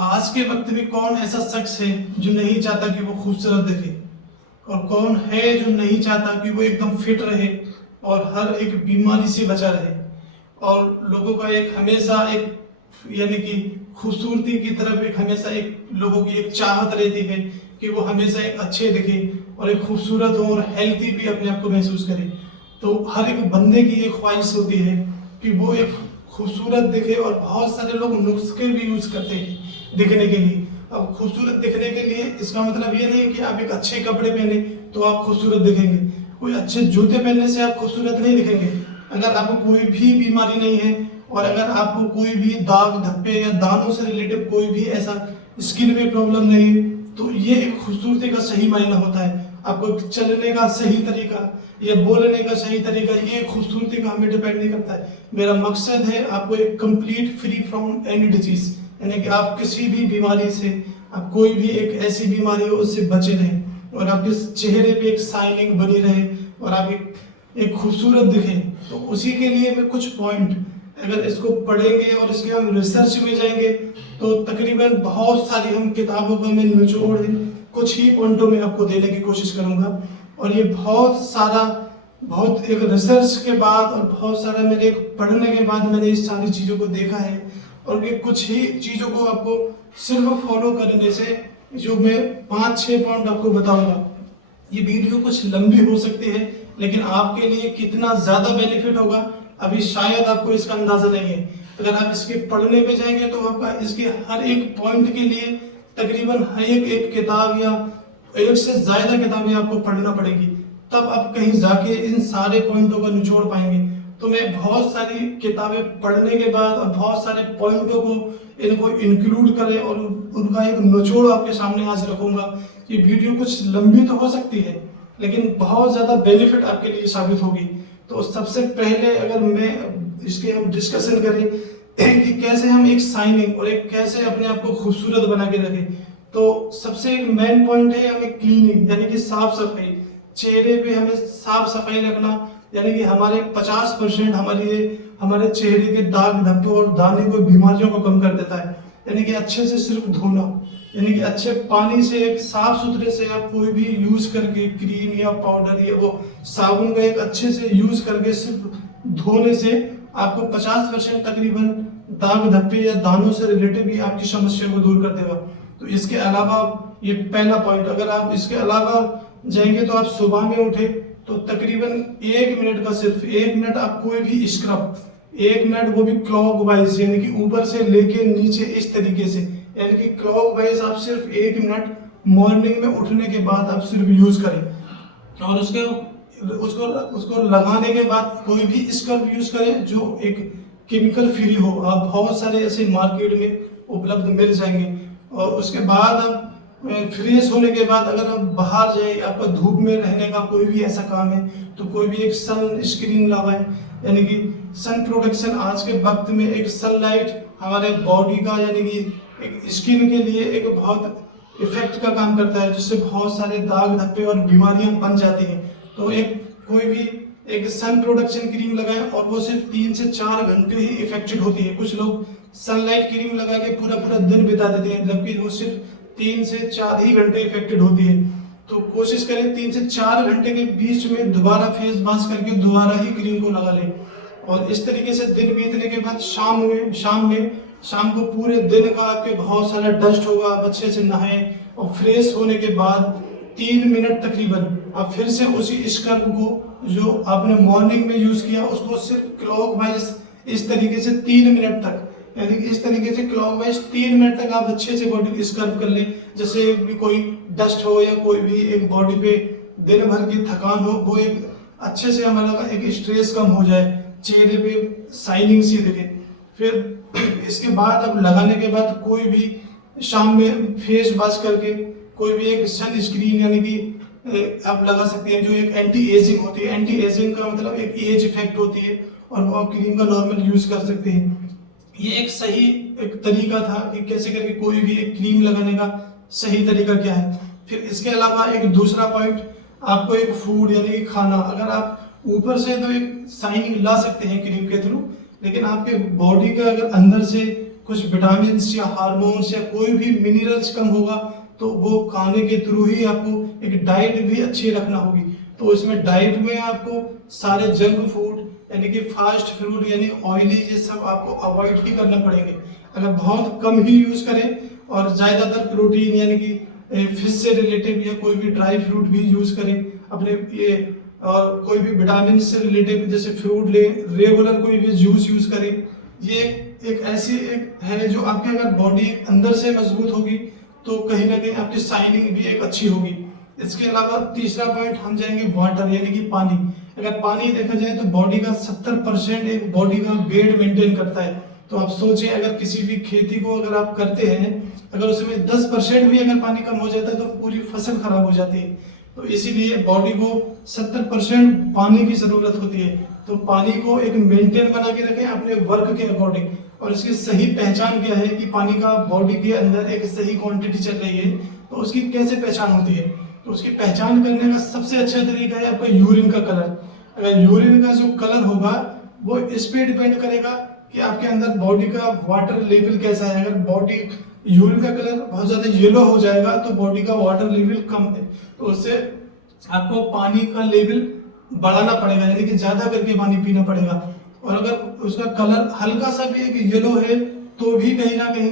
आज के वक्त में कौन ऐसा शख्स है जो नहीं चाहता कि वो खूबसूरत दिखे, और कौन है जो नहीं चाहता कि वो एकदम फिट रहे और हर एक बीमारी से बचा रहे। और लोगों का एक हमेशा एक यानी कि खूबसूरती की तरफ एक हमेशा एक लोगों की एक चाहत रहती है कि वो हमेशा एक अच्छे दिखे और एक खूबसूरत हो और हेल्थी भी अपने आप को महसूस करे। तो हर एक बंदे की एक ख्वाहिश होती है कि वो एक खूबसूरत दिखे, और बहुत सारे लोग नुस्खे भी यूज करते हैं दिखने के लिए। अब खूबसूरत दिखने के लिए इसका मतलब ये नहीं कि आप एक अच्छे कपड़े पहने तो आप खूबसूरत दिखेंगे, कोई अच्छे जूते पहनने से आप खूबसूरत नहीं दिखेंगे। अगर आपको कोई भी बीमारी नहीं है और अगर आपको कोई भी दाग धब्बे या दानों से रिलेटेड कोई भी ऐसा स्किन में प्रॉब्लम नहीं है, तो ये एक खूबसूरती का सही मायना होता है। आपको चलने का सही तरीका या बोलने का सही तरीका, ये खूबसूरती का हमें डिपेंड नहीं करता है। मेरा मकसद है आपको एक complete free from any disease, यानी कि आप किसी भी बीमारी से, आप कोई भी एक ऐसी बीमारी हो उससे बचे रहें और आपके चेहरे पे एक शाइनिंग बनी रहे और आप एक खूबसूरत दिखें। तो उसी के लिए मैं कुछ पॉइंट, अगर इसको पढ़ेंगे और इसके हम रिसर्च में जाएंगे तो तकरीबन बहुत सारी हम किताबों का मैं निचोड़ कुछ ही पॉइंटों में आपको देने की कोशिश करूंगा। और ये बहुत एक रिसर्च के बाद और बहुत सारा मेरे पढ़ने के बाद मैंने इस सारी चीज़ों को देखा है। और ये कुछ ही चीज़ों को आपको सिर्फ फॉलो करने से, जो मैं 5-6 पॉइंट आपको बताऊंगा, ये वीडियो कुछ लंबी हो सकती है लेकिन आपके लिए कितना ज़्यादा बेनिफिट होगा अभी शायद आपको इसका अंदाजा नहीं है। अगर आप इसके पढ़ने पे जाएंगे तो आपका इसके हर एक पॉइंट के लिए तकरीबन हर एक किताब या एक से ज्यादा किताबें आपको पढ़ना पड़ेगी, तब आप कहीं जाके इन सारे पॉइंटों का निचोड़ पाएंगे। तो मैं बहुत सारी किताबें पढ़ने के बाद और बहुत सारे पॉइंटों को इनको इंक्लूड करें और उनका एक निचोड़ आपके सामने आज रखूंगा। ये वीडियो कुछ लंबी तो हो सकती है लेकिन बहुत ज्यादा बेनिफिट आपके लिए साबित होगी। तो सबसे पहले अगर मैं इसके हम डिस्कशन करें कि कैसे हम एक शाइनिंग और एक कैसे अपने आप को खूबसूरत बना के रखें, तो सबसे एक मेन पॉइंट है हमें क्लीनिंग, यानी कि साफ सफाई। चेहरे पे हमें साफ सफाई रखना, यानी कि हमारे 50% हमारे चेहरे के दाग धब्बे और दाने को बीमारियों को कम कर देता है। यानी कि अच्छे से सिर्फ धोना, यानी कि अच्छे पानी से एक साफ सुथरे से आप कोई भी यूज करके क्रीम या पाउडर या वो साबुन का एक अच्छे से यूज करके सिर्फ धोने से आपको 50% तकरीबन दाग धब्बे या दानों से रिलेटेड भी आपकी समस्या को दूर कर देगा। तो इसके अलावा ये पहला पॉइंट, अगर आप इसके अलावा जाएंगे तो आप सुबह में उठे तो तकरीबन 1 मिनट का, सिर्फ 1 मिनट आप कोई भी स्क्रब, 1 मिनट वो भी क्लॉकवाइज, यानी कि ऊपर से लेके नीचे इस तरीके से, यानी कि क्लॉकवाइज आप सिर्फ 1 मिनट मॉर्निंग में उठने के बाद आप सिर्फ यूज करें। और उसको लगाने के बाद कोई भी स्क्रब यूज करें जो एक केमिकल फ्री हो। आप बहुत सारे ऐसे मार्केट में उपलब्ध मिल जाएंगे। और उसके बाद आप फ्रेश होने के बाद अगर आप बाहर जाए, आपका धूप में रहने का कोई भी ऐसा काम है तो कोई भी एक सन स्क्रीन लगाएं, यानी कि सन प्रोटेक्शन। आज के वक्त में एक सनलाइट हमारे बॉडी का, यानी कि एक स्किन के लिए एक बहुत इफेक्ट का काम करता है, जिससे बहुत सारे दाग धब्बे और बीमारियां बन जाती हैं। तो कोई भी एक सन प्रोटेक्शन क्रीम लगाएं और वो सिर्फ 3 से 4 घंटे ही इफेक्टिव होती है। कुछ लोग सनलाइट क्रीम लगा के पूरा दिन बिता देते हैं, जबकि वो सिर्फ 3 से 4 ही घंटे इफेक्टिव होती है। तो कोशिश करें 3 से 4 घंटे के बीच में दोबारा फेस वॉश करके दोबारा ही क्रीम को लगा लें। और इस तरीके से दिन बीतने के बाद शाम को पूरे दिन का आपके बहुत सारा डस्ट होगा, आप अच्छे से नहाएं और फ्रेश होने के बाद 3 मिनट तकरीबन आप फिर से उसी स्क्रब को जो आपने मॉर्निंग में यूज किया उसको सिर्फ क्लॉकवाइज इस तरीके से 3 मिनट तक, यानी कि इस तरीके से क्लॉकवाइज 3 मिनट तक आप अच्छे से बॉडी को स्क्रब कर लें। जैसे भी कोई डस्ट हो या कोई भी एक बॉडी पे दिन भर की थकान हो, वो एक अच्छे से हमारा एक स्ट्रेस कम हो जाए, चेहरे पे शाइनिंग सी दिखे। फिर इसके बाद अब लगाने के बाद कोई भी शाम में फेस वॉश करके कोई भी एक सन स्क्रीन, यानी कि आप लगा सकते हैं जो एक एंटी एजिंग होती है। एंटी एजिंग का मतलब एक एज इफेक्ट होती है और वो आप क्रीम का नॉर्मल यूज कर सकते हैं। ये एक सही एक तरीका था कि कैसे करके कोई भी एक क्रीम लगाने का सही तरीका क्या है। फिर इसके अलावा एक दूसरा पॉइंट, आपको एक फूड यानी कि खाना, अगर आप ऊपर से तो एक शाइनिंग ला सकते हैं क्रीम के थ्रू, लेकिन आपके बॉडी का अगर अंदर से कुछ विटामिन्स या हार्मोन्स या कोई भी मिनरल्स कम होगा तो वो खाने के थ्रू ही आपको एक डाइट भी अच्छी रखना होगी। तो इसमें डाइट में आपको सारे जंक फूड यानी कि फास्ट फूड यानी ऑयली ये सब आपको अवॉइड ही करना पड़ेंगे। अगर बहुत कम ही यूज करें और ज़्यादातर प्रोटीन यानी कि फिश से रिलेटेड या कोई भी ड्राई फ्रूट भी यूज करें अपने ये, और कोई भी विटामिन से रिलेटेड जैसे फ्रूट ले, रेगुलर कोई भी जूस यूज करें। ये एक ऐसी एक है जो आपके अगर बॉडी अंदर से मजबूत होगी तो कहीं ना कहीं आपकी शाइनिंग भी एक अच्छी होगी। इसके अलावा तीसरा पॉइंट हम जाएंगे वाटर यानी कि पानी। अगर पानी देखा जाए तो बॉडी का 70% एक बॉडी का वेट मेंटेन करता है। तो आप सोचें अगर किसी भी खेती को अगर आप करते हैं, अगर उसमें 10% भी अगर पानी कम हो जाता है तो पूरी फसल खराब हो जाती है। तो इसीलिए बॉडी को 70% पानी की जरूरत होती है। तो पानी को एक मेंटेन बना के रखें अपने वर्क के अकॉर्डिंग। और इसकी सही पहचान क्या है कि पानी का बॉडी के अंदर एक सही क्वांटिटी चल रही है, तो उसकी कैसे पहचान होती है? तो उसकी पहचान करने का सबसे अच्छा तरीका है आपका यूरिन का कलर। अगर यूरिन का जो कलर होगा वो इस पे डिपेंड करेगा कि आपके अंदर बॉडी का वाटर लेवल कैसा है। अगर बॉडी यूरिन का कलर बहुत ज्यादा येलो हो जाएगा तो बॉडी का वाटर लेवल कम है, तो उससे आपको पानी का लेवल बढ़ाना पड़ेगा यानी कि ज्यादा करके पानी पीना पड़ेगा। और अगर उसका कलर हल्का सा भी एक येलो है तो भी कहीं ना कहीं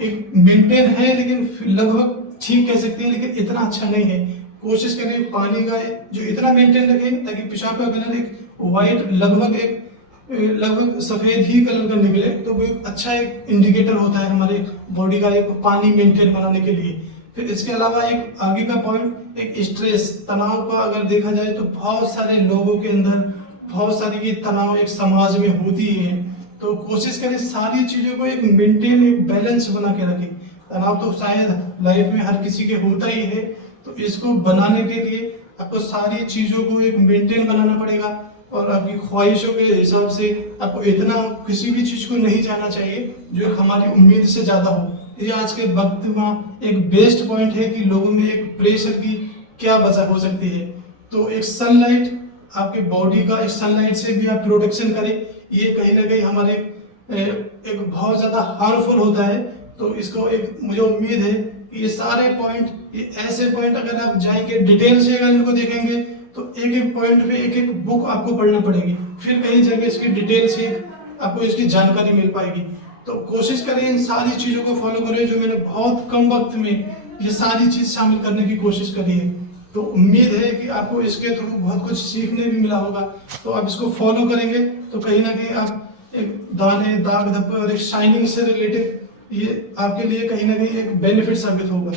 एक मेंटेन है, लेकिन लगभग ठीक कह सकते हैं, लेकिन इतना अच्छा नहीं है। कोशिश करें पानी का जो इतना मेंटेन रखें ताकि पेशाब का कलर एक वाइट लगभग सफेद ही कलर का निकले, तो वो एक अच्छा एक इंडिकेटर होता है हमारे बॉडी का एक पानी मेंटेन बनाने के लिए। फिर इसके अलावा एक आगे का पॉइंट एक स्ट्रेस तनाव का अगर देखा जाए तो बहुत सारे लोगों के अंदर बहुत सारी ये तनाव एक समाज में होती है। तो कोशिश करें सारी चीजों को एक मेंटेन एक बैलेंस बना के रखें। तनाव तो शायद लाइफ में हर किसी के होता ही है, तो इसको बनाने के लिए आपको सारी चीजों को एक मेंटेन बनाना पड़ेगा। और आपकी ख्वाहिशों के हिसाब से आपको इतना किसी भी चीज को नहीं जाना चाहिए जो हमारी उम्मीद से ज्यादा हो। ये आज के वक्त में एक बेस्ट पॉइंट है कि लोगों में एक प्रेशर की क्या वजह हो सकती है। तो एक सनलाइट आपके बॉडी का एक सनलाइट से भी आप प्रोटेक्शन करें, ये कहीं ना कहीं हमारे एक बहुत ज्यादा हार्मफुल होता है। तो इसको एक मुझे उम्मीद है कि ये सारे पॉइंट ये ऐसे पॉइंट अगर आप जाएंगे डिटेल से अगर इनको देखेंगे तो एक एक पॉइंट पे एक एक बुक आपको पढ़ना पड़ेगी, फिर कहीं जगह इसकी डिटेल से आपको इसकी जानकारी मिल पाएगी। तो कोशिश करें इन सारी चीजों को फॉलो करें जो मैंने बहुत कम वक्त में ये सारी चीज शामिल करने की कोशिश करी है। तो उम्मीद है कि आपको इसके थ्रू बहुत कुछ सीखने भी मिला होगा। तो आप इसको फॉलो करेंगे तो कहीं ना कहीं आप एक दाने दाग धब्बे और एक शाइनिंग से रिलेटेड ये आपके लिए कहीं ना कहीं एक बेनिफिट साबित होगा।